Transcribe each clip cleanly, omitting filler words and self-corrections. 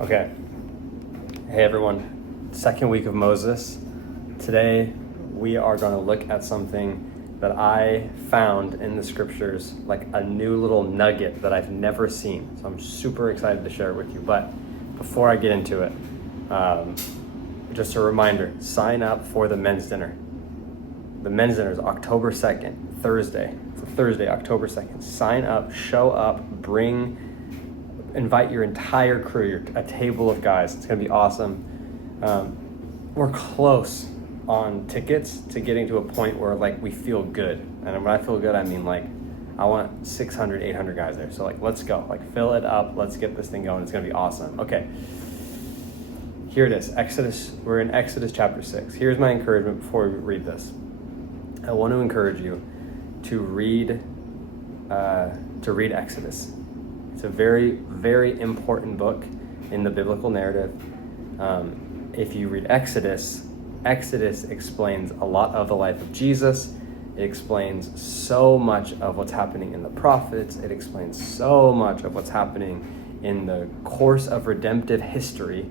Okay. Hey everyone. Second week of Moses. Today we are going to look at something that I found in the scriptures, like a new little nugget that I've never seen. So I'm super excited to share it with you. But before I get into it, just a reminder, sign up for the men's dinner. The men's dinner is October 2nd, Thursday. It's a Thursday, October 2nd. Sign up, show up, invite your entire crew, a table of guys. It's going to be awesome. We're close on tickets to getting to a point where like we feel good. And when I feel good, I mean like I want 600, 800 guys there. So like, let's go, like fill it up. Let's get this thing going. It's going to be awesome. Okay. Here it is. Exodus. We're in Exodus chapter 6. Here's my encouragement before we read this. I want to encourage you to read Exodus. It's a very, very important book in the biblical narrative. If you read Exodus explains a lot of the life of Jesus. It explains so much of what's happening in the prophets. It explains so much of what's happening in the course of redemptive history,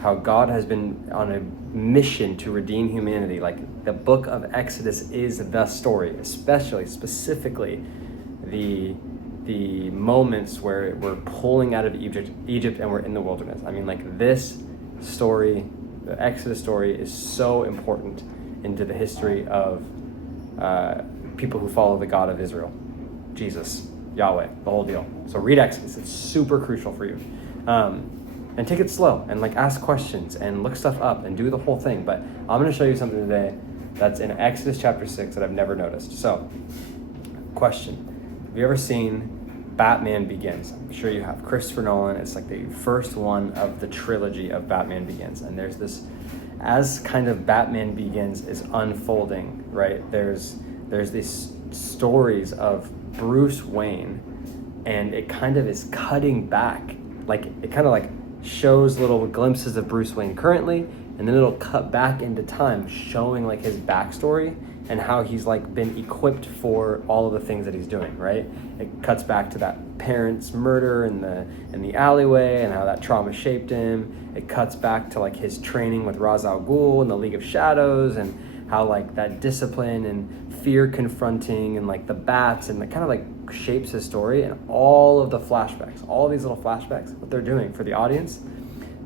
how God has been on a mission to redeem humanity. Like the book of Exodus is the story, specifically the moments where we're pulling out of Egypt and we're in the wilderness. I mean, like this story, the Exodus story, is so important into the history of people who follow the God of Israel, Jesus, Yahweh, the whole deal. So read Exodus. It's super crucial for you. And take it slow and like ask questions and look stuff up and do the whole thing. But I'm going to show you something today that's in Exodus chapter 6 that I've never noticed. So, question. Have you ever seen Batman Begins? I'm sure you have. Christopher Nolan. It's like the first one of the trilogy of Batman Begins. And there's this, as kind of Batman Begins is unfolding, right? There's these stories of Bruce Wayne, and it kind of is cutting back. Like it kind of like shows little glimpses of Bruce Wayne currently, and then it'll cut back into time showing like his backstory and how he's like been equipped for all of the things that he's doing, right? It cuts back to that parent's murder in the alleyway and how that trauma shaped him. It cuts back to like his training with Ra's al Ghul in the League of Shadows, and how like that discipline and fear confronting and like the bats, and it kind of like shapes his story. And all of the flashbacks, all these little flashbacks, what they're doing for the audience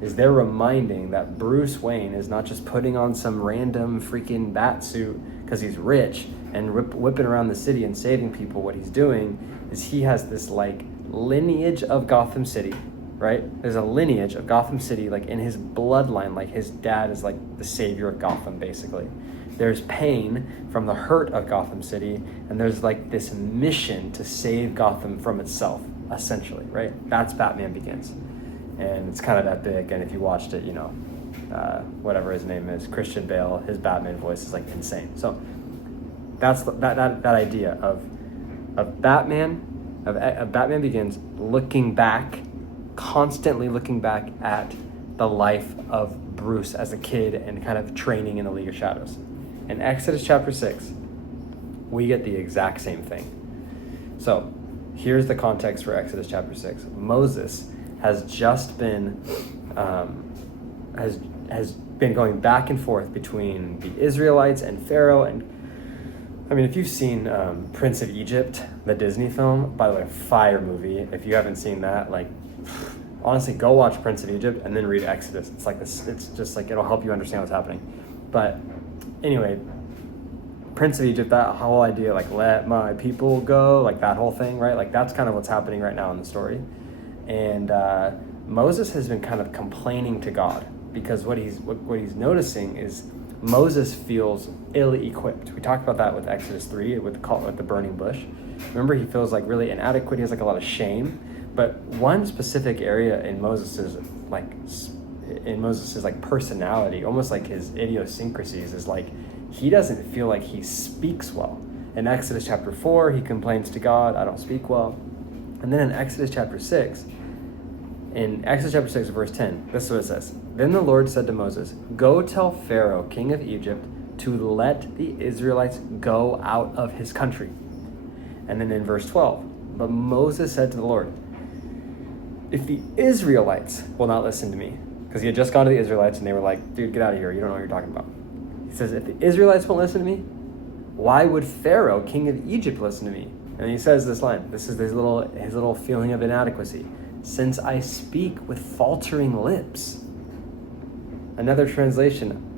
is they're reminding that Bruce Wayne is not just putting on some random freaking bat suit because he's rich and whipping around the city and saving people. What he's doing is he has this like lineage of Gotham City, right? There's a lineage of Gotham City like in his bloodline, like his dad is like the savior of Gotham basically. There's pain from the hurt of Gotham City, and there's like this mission to save Gotham from itself, essentially, right? That's Batman Begins. And it's kind of epic, and if you watched it, you know, whatever his name is, Christian Bale, his Batman voice is like insane. So that's that idea of Batman Begins, looking back, constantly looking back at the life of Bruce as a kid and kind of training in the League of Shadows. In Exodus chapter 6, we get the exact same thing. So here's the context for Exodus chapter 6. Moses has just been has been going back and forth between the Israelites and Pharaoh. And I mean, if you've seen Prince of Egypt, the Disney film, by the way, fire movie. If you haven't seen that, like honestly, go watch Prince of Egypt and then read Exodus. It's like this. It's just like it'll help you understand what's happening. But anyway, Prince of Egypt, that whole idea, like let my people go, like that whole thing, right? Like that's kind of what's happening right now in the story. And Moses has been kind of complaining to God because what he's noticing is Moses feels ill-equipped. We talked about that with Exodus 3 with the burning bush. Remember, he feels like really inadequate. He has like a lot of shame. But one specific area in Moses's personality, almost like his idiosyncrasies, is like he doesn't feel like he speaks well. In Exodus chapter 4, he complains to God, I don't speak well. And then in Exodus chapter 6, verse 10, this is what it says. Then the Lord said to Moses, go tell Pharaoh, king of Egypt, to let the Israelites go out of his country. And then in verse 12, but Moses said to the Lord, if the Israelites will not listen to me, because he had just gone to the Israelites and they were like, dude, get out of here. You don't know what you're talking about. He says, if the Israelites won't listen to me, why would Pharaoh, king of Egypt, listen to me? And he says this line. This is his little feeling of inadequacy. Since I speak with faltering lips. Another translation,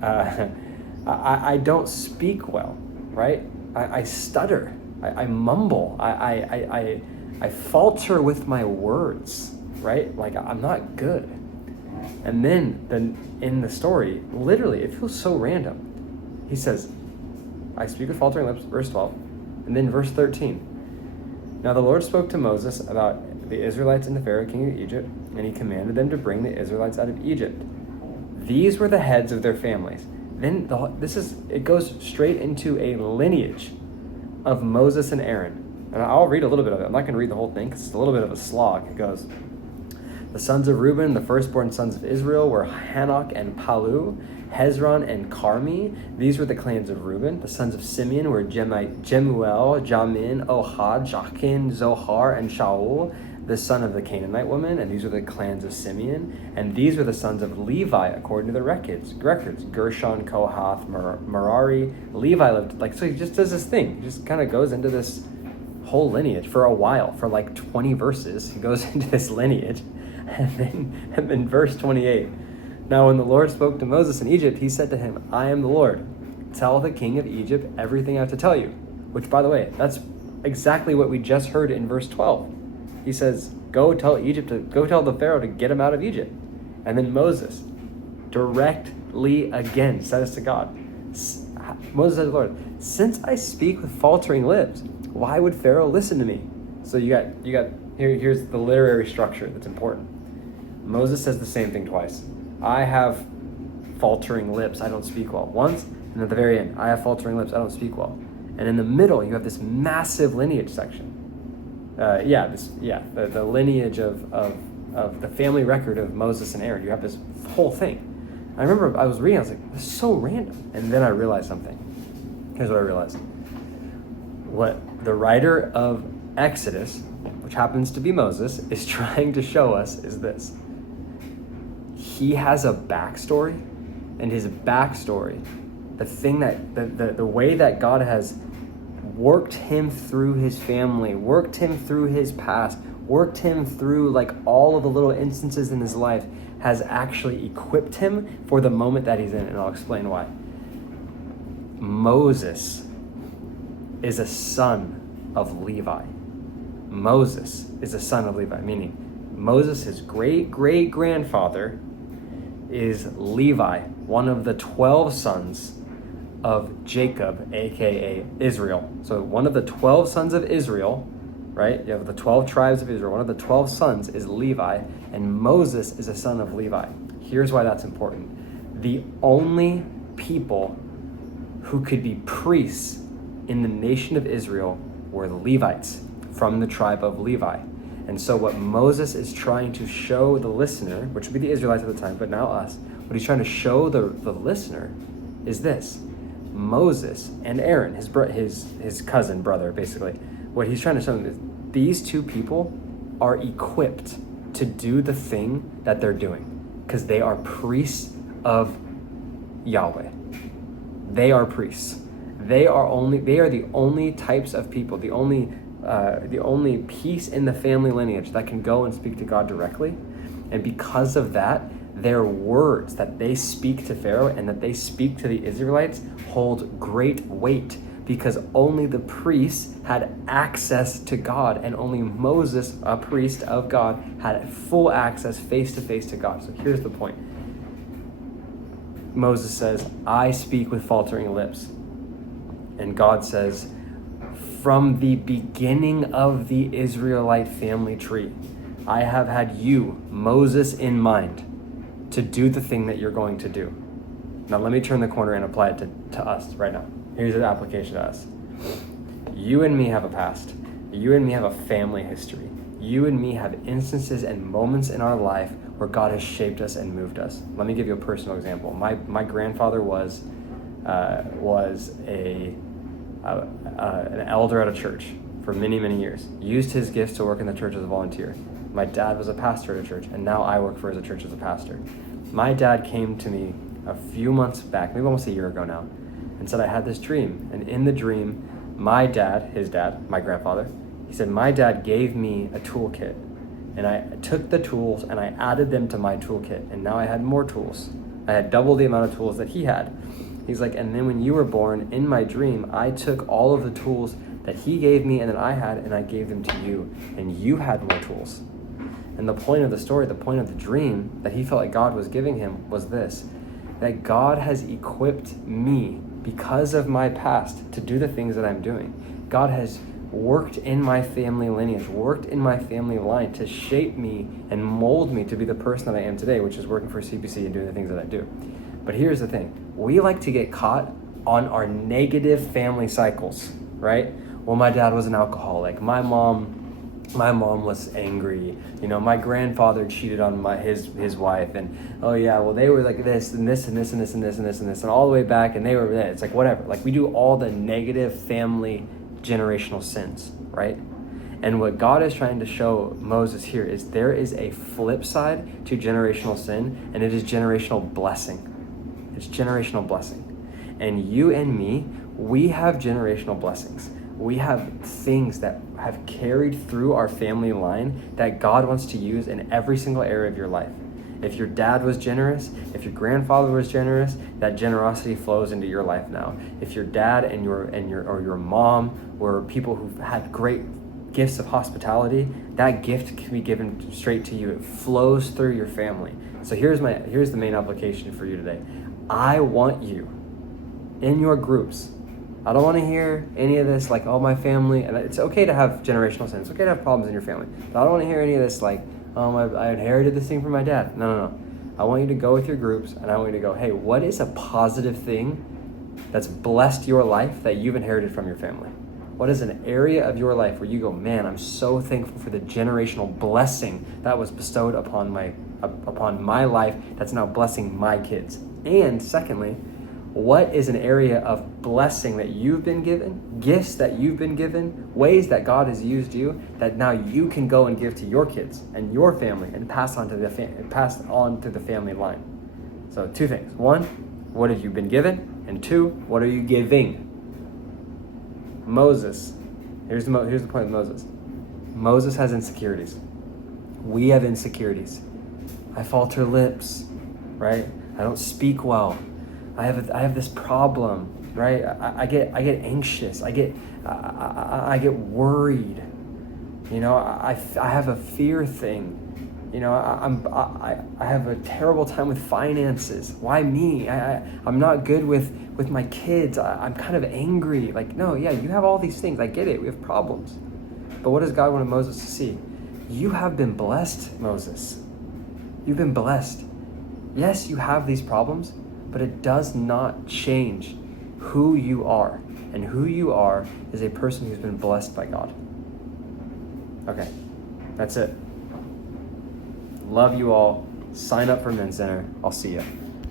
I don't speak well, right? I stutter. I mumble. I falter with my words, right? Like, I'm not good. And then in the story, literally, it feels so random. He says, I speak with faltering lips, verse 12. And then verse 13. Now the Lord spoke to Moses about the Israelites and the Pharaoh, king of Egypt, and he commanded them to bring the Israelites out of Egypt. These were the heads of their families. Then it goes straight into a lineage of Moses and Aaron. And I'll read a little bit of it. I'm not going to read the whole thing because it's a little bit of a slog. It goes, the sons of Reuben, the firstborn sons of Israel, were Hanok and Palu, Hezron and Carmi. These were the clans of Reuben. The sons of Simeon were Jemuel, Jamin, Ohad, Jachin, Zohar, and Shaul, the son of the Canaanite woman. And these were the clans of Simeon. And these were the sons of Levi, according to the records. Gershon, Kohath, Merari. Levi lived, so he just does this thing. He just kind of goes into this whole lineage for a while, for like 20 verses. He goes into this lineage. And then verse 28. Now when the Lord spoke to Moses in Egypt, he said to him, I am the Lord. Tell the king of Egypt everything I have to tell you. Which, by the way, that's exactly what we just heard in verse 12. He says, go tell the Pharaoh to get him out of Egypt. And then Moses directly again says to God, Moses said to the Lord, since I speak with faltering lips, why would Pharaoh listen to me? So you got here's the literary structure that's important. Moses says the same thing twice. I have faltering lips, I don't speak well. Once, and at the very end, I have faltering lips, I don't speak well. And in the middle, you have this massive lineage section. The lineage of the family record of Moses and Aaron. You have this whole thing. I remember I was reading, I was like, this is so random. And then I realized something. Here's what I realized. What the writer of Exodus, which happens to be Moses, is trying to show us is this. He has a backstory, and his backstory, the way that God has worked him through his family, worked him through his past, worked him through like all of the little instances in his life, has actually equipped him for the moment that he's in, and I'll explain why. Moses is a son of Levi. Moses is a son of Levi, meaning Moses, his great-great-grandfather, is Levi, one of the 12 sons of Jacob, aka Israel. So one of the 12 sons of Israel, right? You have the 12 tribes of Israel. One of the 12 sons is Levi, and Moses is a son of Levi. Here's why that's important. The only people who could be priests in the nation of Israel were the Levites from the tribe of Levi. And so what Moses is trying to show the listener, which would be the Israelites at the time, but now us, what he's trying to show the listener is this. Moses and Aaron, his cousin, brother, basically, what he's trying to show them is these two people are equipped to do the thing that they're doing because they are priests of Yahweh. They are priests. They are the only types of people, the only piece in the family lineage that can go and speak to God directly. And because of that, their words that they speak to Pharaoh and that they speak to the Israelites hold great weight because only the priests had access to God, and only Moses, a priest of God, had full access face-to-face to God. So here's the point. Moses says, I speak with faltering lips. And God says, from the beginning of the Israelite family tree, I have had you, Moses, in mind to do the thing that you're going to do. Now let me turn the corner and apply it to us right now. Here's the application to us. You and me have a past. You and me have a family history. You and me have instances and moments in our life where God has shaped us and moved us. Let me give you a personal example. My grandfather was an elder at a church for many, many years. Used his gifts to work in the church as a volunteer. My dad was a pastor at a church, and now I work for a church as a pastor. My dad came to me a few months back, maybe almost a year ago now, and said I had this dream. And in the dream, my dad, his dad, my grandfather, he said, my dad gave me a toolkit. And I took the tools and I added them to my toolkit. And now I had more tools. I had double the amount of tools that he had. He's like, and then when you were born, in my dream, I took all of the tools that he gave me and that I had, and I gave them to you. And you had more tools. And the point of the story, the point of the dream that he felt like God was giving him was this, that God has equipped me because of my past to do the things that I'm doing. God has worked in my family lineage, worked in my family line to shape me and mold me to be the person that I am today, which is working for CPC and doing the things that I do. But here's the thing. We like to get caught on our negative family cycles, right? Well, my dad was an alcoholic. My mom was angry. You know, my grandfather cheated on his wife, and oh yeah, well they were like this and this and this and this and this and this and this and all the way back, and they were that. It's like whatever. Like we do all the negative family generational sins, right? And what God is trying to show Moses here is there is a flip side to generational sin, and it is generational blessing. It's generational blessing. And you and me, we have generational blessings. We have things that have carried through our family line that God wants to use in every single area of your life. If your dad was generous, if your grandfather was generous, that generosity flows into your life now. If your dad and your mom were people who had great gifts of hospitality, that gift can be given straight to you. It flows through your family. So here's the main application for you today. I want you in your groups. I don't want to hear any of this like, oh, my family, and it's okay to have generational sin. It's okay to have problems in your family. But I don't want to hear any of this like, oh, I inherited this thing from my dad. No. I want you to go with your groups, and I want you to go, hey, what is a positive thing that's blessed your life that you've inherited from your family? What is an area of your life where you go, man, I'm so thankful for the generational blessing that was bestowed upon my life that's now blessing my kids? And secondly, what is an area of blessing that you've been given, gifts that you've been given, ways that God has used you that now you can go and give to your kids and your family and pass on to the family line? So two things. One, what have you been given? And two, what are you giving? Moses, here's the point of Moses. Moses has insecurities. We have insecurities. I falter lips, right? I don't speak well. I have this problem, right? I get anxious. I get worried. You know, I have a fear thing. You know, I have a terrible time with finances. Why me? I'm not good with my kids. I'm kind of angry. Like, no, yeah, you have all these things. I get it. We have problems. But what does God want Moses to see? You have been blessed, Moses. You've been blessed. Yes, you have these problems, but it does not change who you are. And who you are is a person who's been blessed by God. Okay, that's it. Love you all. Sign up for Men's Center. I'll see you.